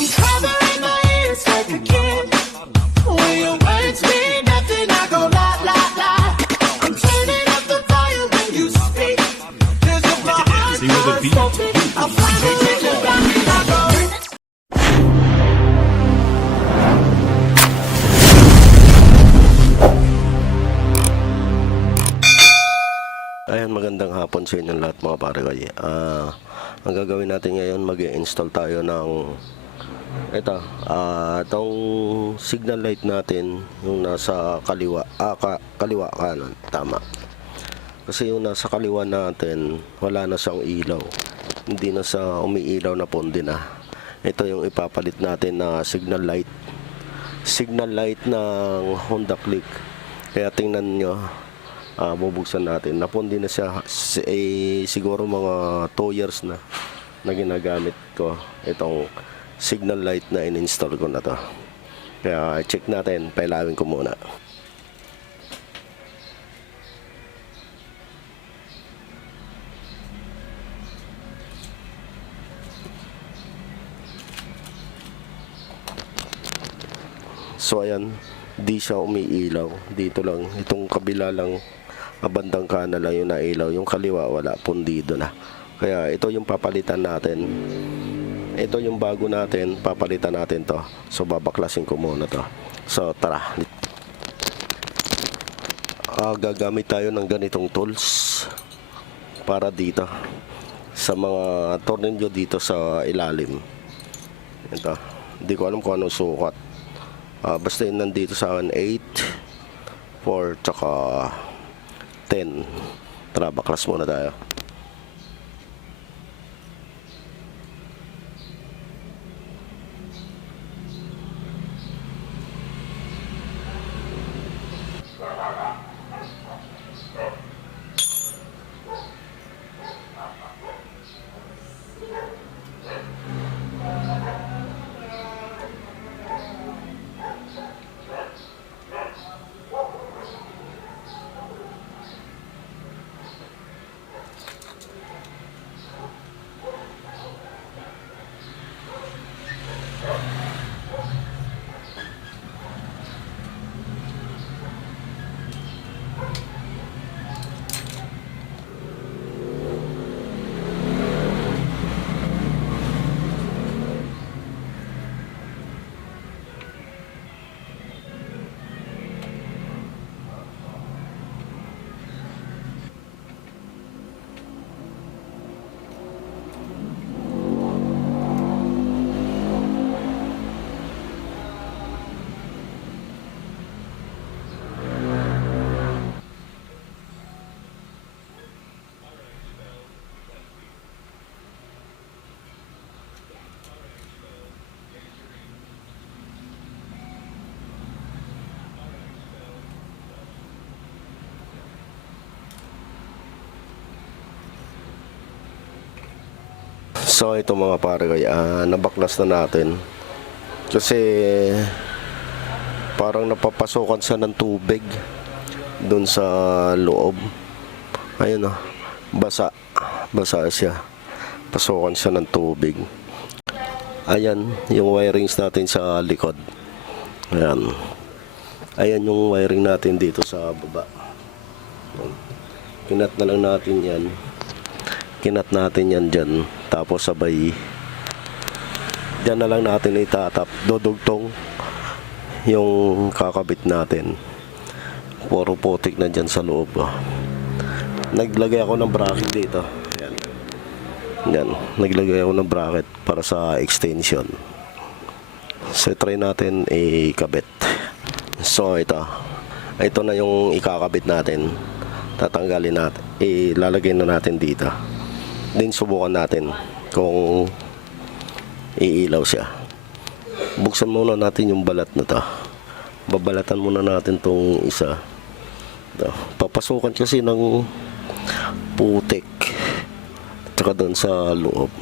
I'm covering my ears like a kid. When your words mean nothing, I go la la la. I'm turning up the volume when you speak. 'Cause if my heart goes open, I'll follow it just like me. I go. Ayan, magandang hapon sa inyong lahat mga pare ko. Ang gagawin natin ngayon, mag-i-install tayo ng itong signal light natin, yung nasa kaliwa, kaliwa kanan, tama. Kasi yung nasa kaliwa natin, wala na siyang ilaw. Hindi na sa umiilaw na pondi na. Ito yung ipapalit natin na signal light. Signal light ng Honda Click. Kaya tingnan nyo, bubuksan natin. Napundi na siya siguro mga 2 years na ginagamit ko itong signal light na in-install ko na to. Kaya check natin, pailawin ko muna. So ayan, di siya umiilaw. Dito lang, itong kabila lang, bandang kanan lang yung nailaw, yung kaliwa wala, pundido na. Kaya ito yung papalitan natin. Ito yung bago natin, papalitan natin to. So babaklasin ko muna to. So tara, gagamit tayo ng ganitong tools para dito sa mga tornilyo dito sa ilalim. Ito, hindi ko alam kung anong sukat. Basta yun nandito sa akin 8, 4, tsaka 10. Tara, baklas muna tayo. So ito mga pare ko, nabaklas na natin. Kasi parang napapasukan siya ng tubig dun sa loob. Ayun o, basa siya. Pasukan siya ng tubig. Ayan yung wirings natin sa likod. Ayan yung wiring natin dito sa baba. Kinat na lang natin yan. Kinat natin yan dyan. Tapos sabay dyan na lang natin itatap, dudugtong yung kakabit natin. Puro putik na dyan sa loob. Naglagay ako ng bracket dito. Yan. Naglagay ako ng bracket para sa extension. So try natin ikabit. So ito na yung ikakabit natin. Tatanggalin natin, ilalagay na natin dito. Then subukan natin kung iilaw siya. Buksan muna natin yung balat na to. Babalatan muna natin tong isa. Ito. Papasukan kasi ng putik tsaka doon sa loob.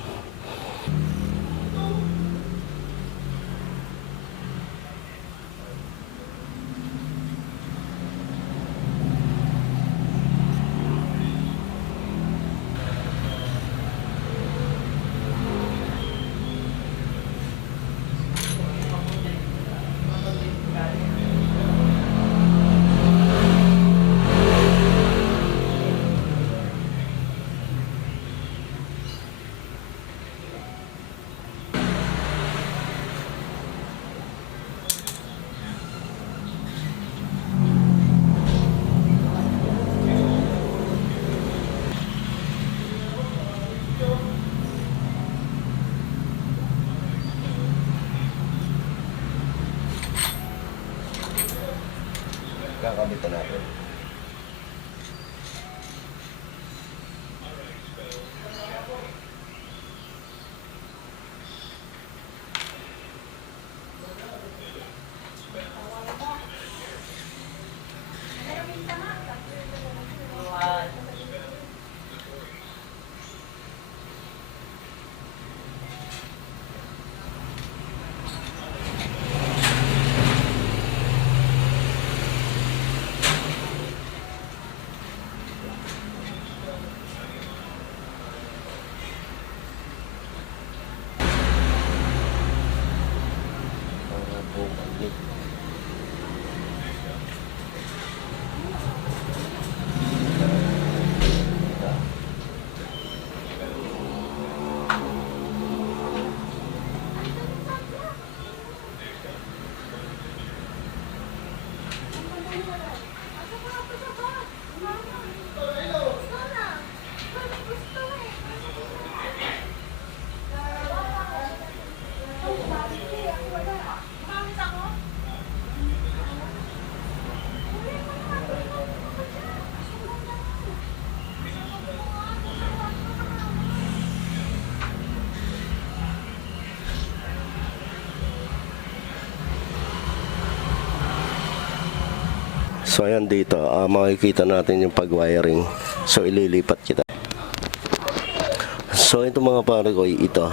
Kakabitan natin. So ayan dito, makikita natin yung pag-wiring. So ililipat kita. So ito mga pare ko, ito.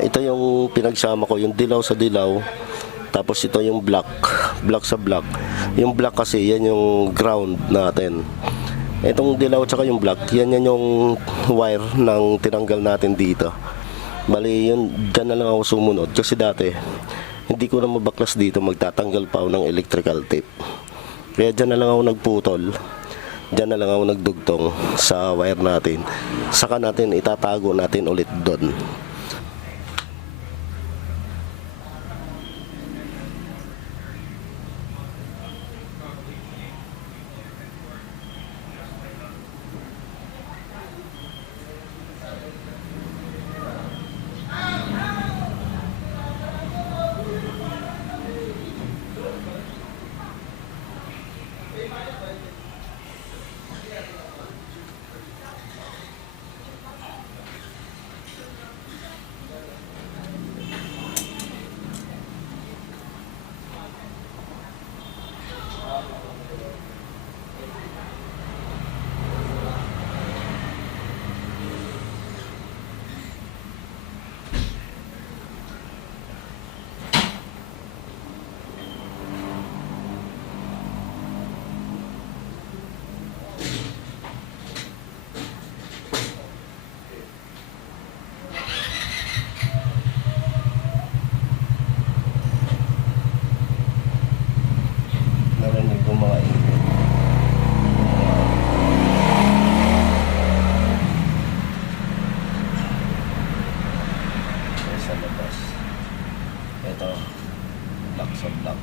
Ito yung pinagsama ko, yung dilaw sa dilaw. Tapos ito yung black sa black. Yung black kasi yan yung ground natin. Itong dilaw at saka yung black, yan yung wire ng tinanggal natin dito. Bali yun, dyan na lang ako sumunod. Kasi dati, hindi ko na mabaklas dito, magtatanggal pa ako ng electrical tape. Kaya dyan na lang ako nagputol. Dyan na lang ako nagdugtong sa wire natin. Saka natin itatago natin ulit doon. Narinig ko mga ingay. Sa labas. Ito, black sa black.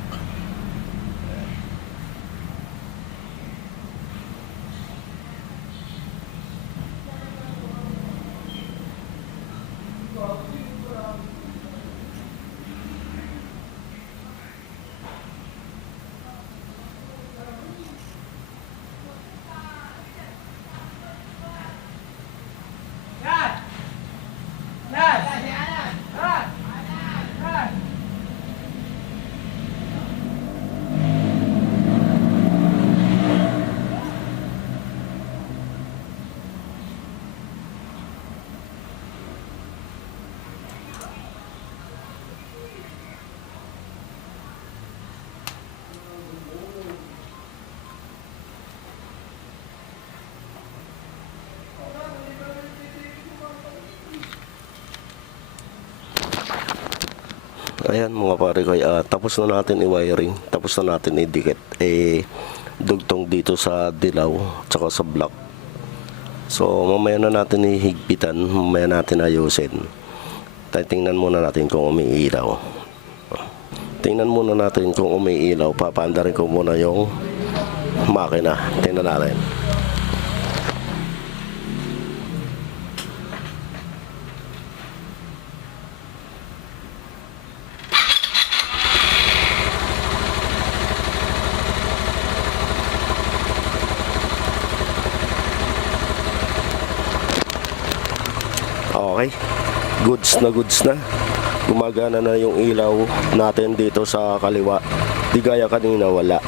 Ayan. Ayan mga pare ko, tapos na natin i-wiring, tapos na natin i-dikit, dugtong dito sa dilaw tsaka sa black. So mamaya na natin ihigpitan, mamaya natin ayusin. Tingnan muna natin kung umiilaw. Tingnan muna natin kung umiilaw, papaandarin ko muna yung makina. Tingnan natin. goods na. Gumagana na yung ilaw natin dito sa kaliwa. Di gaya kanina wala.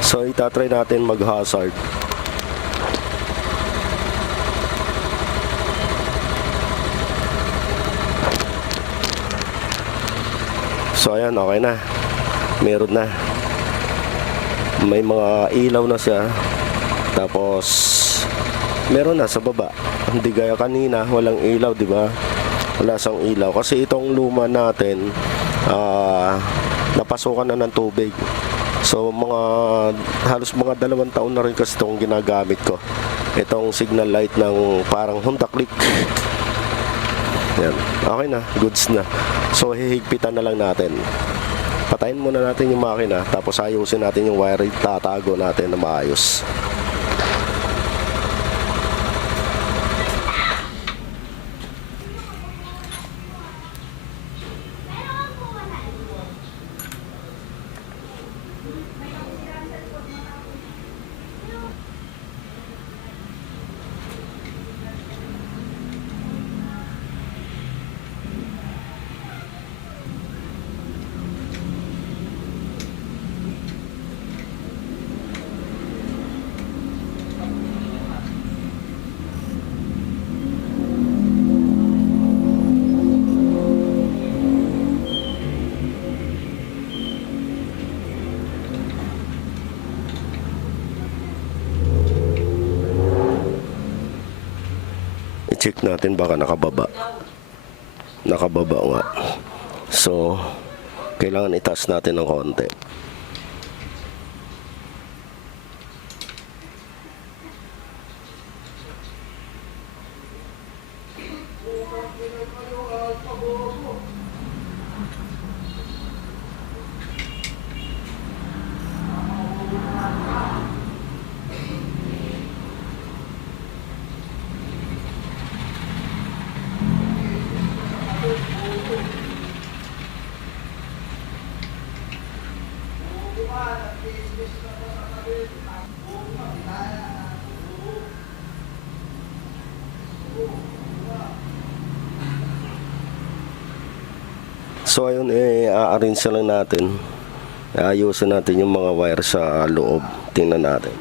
So itatry natin mag-hazard. So ayan, okay na. Meron na. May mga ilaw na siya. Tapos meron na sa baba. Hindi gaya kanina, walang ilaw, di ba? Wala sang ilaw kasi itong luma natin napasukan na ng tubig. So halos mga 2 taon na rin kasi itong ginagamit ko. Itong signal light ng parang Honda Click. Yan. Okay na, goods na. So hihigpitan na lang natin. Patayin muna natin yung makina, tapos ayusin natin yung wiring, tatago natin na maayos. I-check natin baka nakababa nga. So kailangan itaas natin ng konti. So ayun, a-arrange lang natin. Ayusin natin yung mga wire sa loob. Tingnan natin.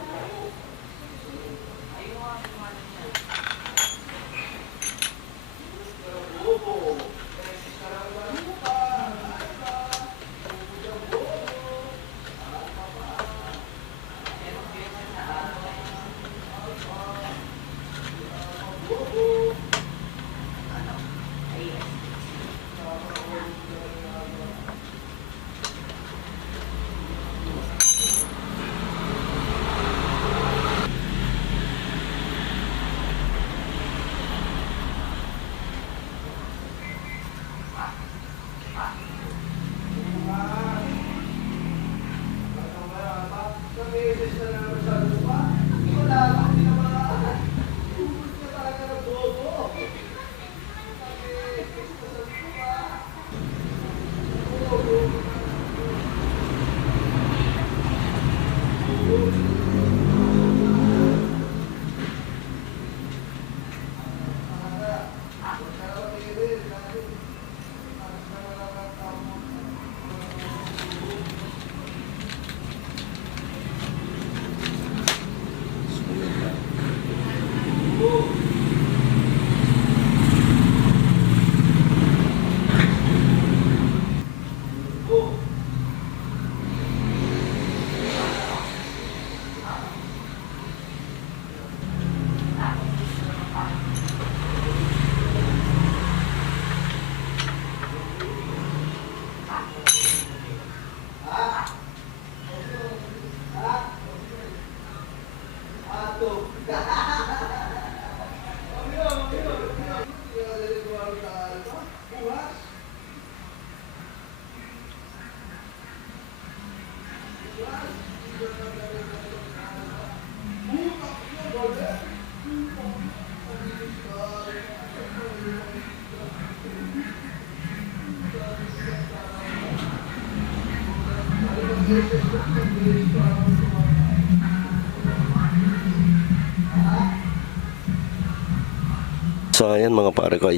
So ayan mga pare ko,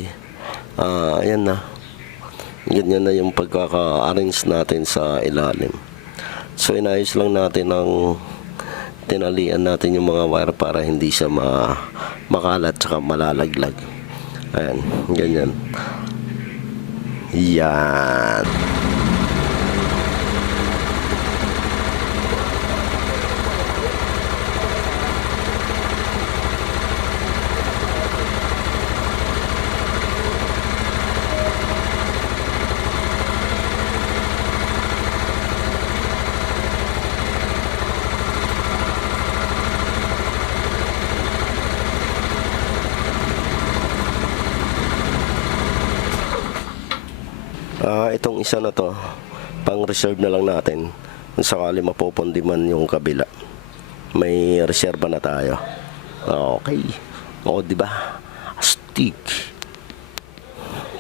Ayan na. Ganyan na yung pagkaka-arrange natin sa ilalim. So inayos lang natin ang tinalian natin yung mga wire para hindi siya makalat tsaka malalaglag. Ayan, ganyan. Yan. Itong isa na to, pang reserve na lang natin. Kung sakali mapupundi man yung kabila, may reserva na tayo. Okay. O, di ba? Astig.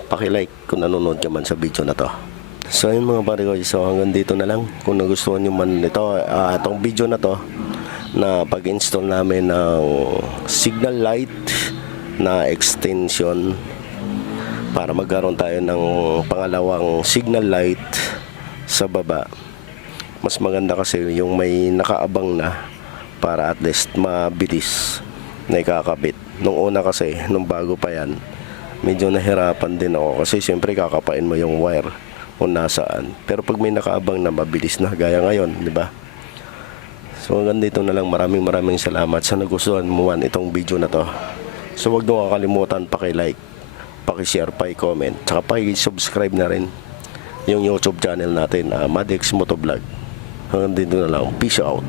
Paki-like kung nanonood ka man sa video na to. So, yun mga pare ko. So, hanggang dito na lang. Kung nagustuhan nyo man ito, itong video na to, na pag-install namin ng signal light na extension para magkaroon tayo ng pangalawang signal light sa baba. Mas maganda kasi yung may nakaabang na para at least mabilis na ikakabit. Nung una kasi, nung bago pa yan, medyo nahirapan din ako kasi siyempre kakapain mo yung wire kung nasaan. Pero pag may nakaabang na, mabilis na gaya ngayon, di ba? So hanggang dito na lang. Maraming salamat sa nagustuhan mo man itong video na to. So huwag nyo kakalimutan paki-like, paki-share, paki-comment, tsaka paki-subscribe na rin yung YouTube channel natin, Madex Motovlog. Hanggang dito na lang. Peace out.